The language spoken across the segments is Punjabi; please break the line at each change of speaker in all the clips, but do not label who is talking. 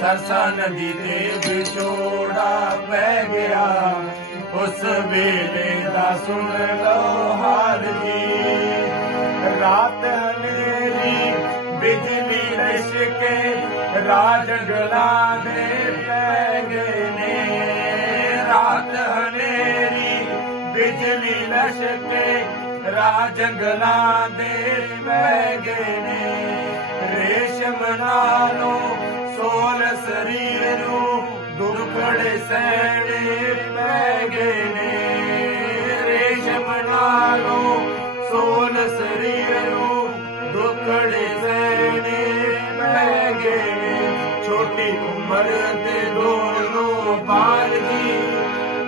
ਸਰਸਾ ਨਦੀ ਤੇ ਵਿਛੋੜਾ ਪੈ ਗਿਆ। ਉਸ ਵੇਲੇ ਦਾ ਸੁਣ ਲੋ ਹਾਲ ਜੀ। ਰਾਤ ਹਨੇਰੀ, ਬਿਜਲੀ ਰਸ਼ਕੇ ਰਾਜ ਗਲਾ ਦੇ ਪੈ ਗਏ ਨੇ। ਰਾਤ ਹਨੇਰੀ, ਬਿਜਲੀ ਲਸ਼ਕੇ ਰਾਜ ਗਲਾ ਦੇ ਪੈ ਗਏ ਨੇ। ਸਰੀਰ ਨੂੰ ਦੁਖੜੇ ਸਹਿਣੇ ਪੈ ਗਏ ਨੇ। ਰੇਸ਼ਮ ਨਾਲੋਂ ਸੋਲ ਸਰੀਰ ਨੂੰ ਦੁਖੜੇ ਸਹਿਣੇ ਪੈ ਗਏ ਨੇ। ਛੋਟੀ ਉਮਰ ਦੇ ਦੋਨੋਂ ਬਾਲ ਜੀ,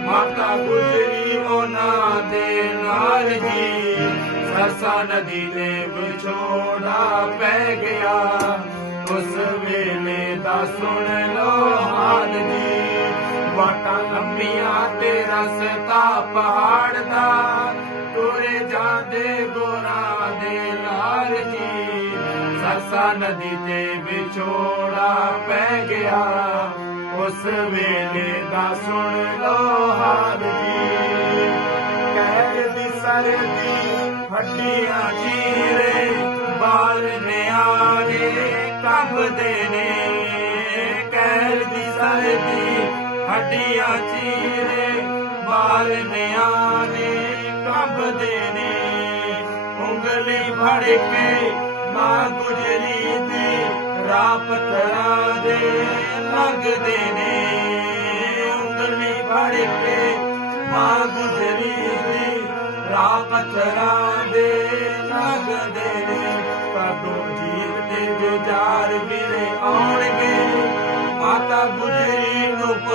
ਮਾਤਾ ਗੁਜਰੀ ਉਹਨਾਂ ਦੇ ਨਾਲ ਜੀ। ਸਰਸਾ ਨਦੀ ਤੇ ਵਿਛੋੜਾ ਪੈ ਗਿਆ। ਉਸ ਵੇਲੇ ਦਾ ਸੁਣ ਲੋ ਹਾਲ ਜੀ। ਵਾਟਾਂ ਲੰਬੀਆਂ ਤੇ ਰਸਤਾ ਪਹਾੜ ਦਾ। ਤੁਰੇ ਜਾਂਦੇ ਗੋਰਾ ਦੇ ਲਾਲ ਜੀ। ਸਰਸਾ ਨਦੀ ਤੇ ਵਿਛੋੜਾ ਪੈ ਗਿਆ। ਉਸ ਵੇਲੇ ਦਾ ਸੁਣ ਲੋ ਹਾਲ ਜੀ। ਕਹਿਰ ਦੀ ਸਰਦੀ, ਹੱਡੀਆਂ ਚੀਰੇ, ਬਾਲ ਕੰਬਦੇ ਨੇ, ਕਹਿਰ ਦੀ ਸਰਦੀ ਹੱਡੀਆਂ ਚੀਰੇ ਬਾਲ ਨਿਆਰੇ ਕੰਬਦੇ ਨੇ। ਉਂਗਲੀ ਫੜ ਕੇ ਮਾਂ ਗੁਜਰੀ ਦੀ ਰਾਹ ਪੱਥਰਾਂ ਦੇ ਲੱਗਦੇ ਨੇ। ਉਂਗਲੀ ਫੜ ਕੇ ਮਾਂ ਗੁਜਰੀ ਦੀ ਰਾਹ ਪੱਥਰਾਂ ਦੇ ਲੱਗਦੇ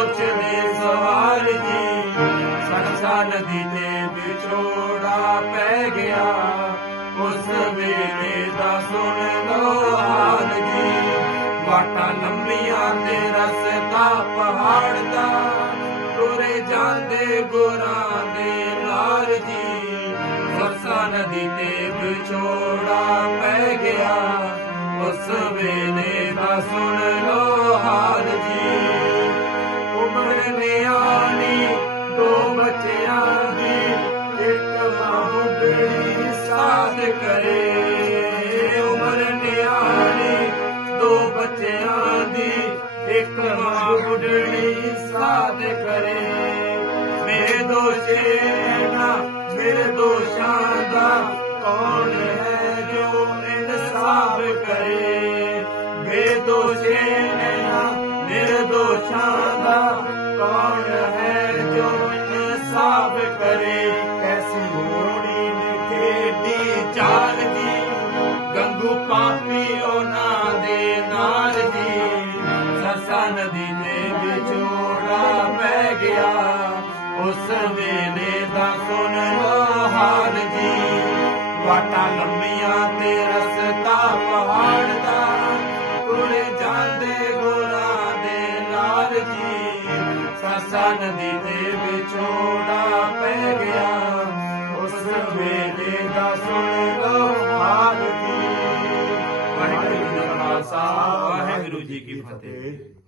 ਨੂੰ ਪੁੱਛਦੇ ਜੀ। ਸਰਸਾ ਨਦੀ ਤੇ ਵਿਛੋੜਾ ਪੈ ਗਿਆ। ਉਸ ਵੇਲੇ ਦਾ ਸੁਣ ਲੋ ਹਾਲ ਜੀ। ਵਾਟਾਂ ਲੰਬੀਆਂ ਤੇ ਰਸਤਾ ਪਹਾੜ ਦਾ। ਤੁਰੇ ਜਾਂਦੇ ਗੁਰਾਂ ਦੇ ਨਾਲ ਜੀ। ਸਰਸਾ ਨਦੀ ਤੇ ਵਿਛੋੜਾ ਪੈ ਗਿਆ। ਉਸ ਵੇਲੇ ਦਾ ਸੁਣ ਲੋ ਹਾਲ ਜੀ। ਦੋਸ਼ਾਂ ਦਾ ਕੌਣ ਹੈ ਜੋ ਇਨਸਾਫ ਕਰੇ? ਬੇਦੋਸ਼ੇ ਨਾ ਮੇਰੇ ਦਾ ਕੌਣ ਹੈ ਜੋ ਇਨਸਾਫ ਕਰੇ? ਕੈਸੀ ਹੋਣੀ ਨੇ ਚਾਲ ਜੀ, ਗੰਗੂ ਪਾਪੀ ਉਹਨਾਂ ਦੇ ਨਾਲ ਜੀ। ਸਸਾ ਨਦੀ ਦੇ ਵਿਛੋੜਾ ਪੈ ਗਿਆ, ਉਸ ਵੇਲੇ ਦਾ ਸੁਣ ਲੋ ਹਾਲ ਦੀ ਵਾਟਾਂ ਲੰਮੀਆਂ ਤੇ ਰਸਤਾ ਪਹਾੜ ਦਾ ਤੁਰੇ ਜਾਂਦੇ ਗੋਰਾ ਦੇ ਲਾਲ ਜੀ ਸਸਾ ਨਦੀ ਦੇ ਵਿਛੋੜਾ ਪੈ ਗਿਆ। ਉਸ ਵੇਲੇ ਦਾ ਸੁਣ ਲੋ ਹਾਲ ਜੀ ਵਾਹਿਗੁਰੂ ਜੀ ਕੀ ਫਤਿਹ।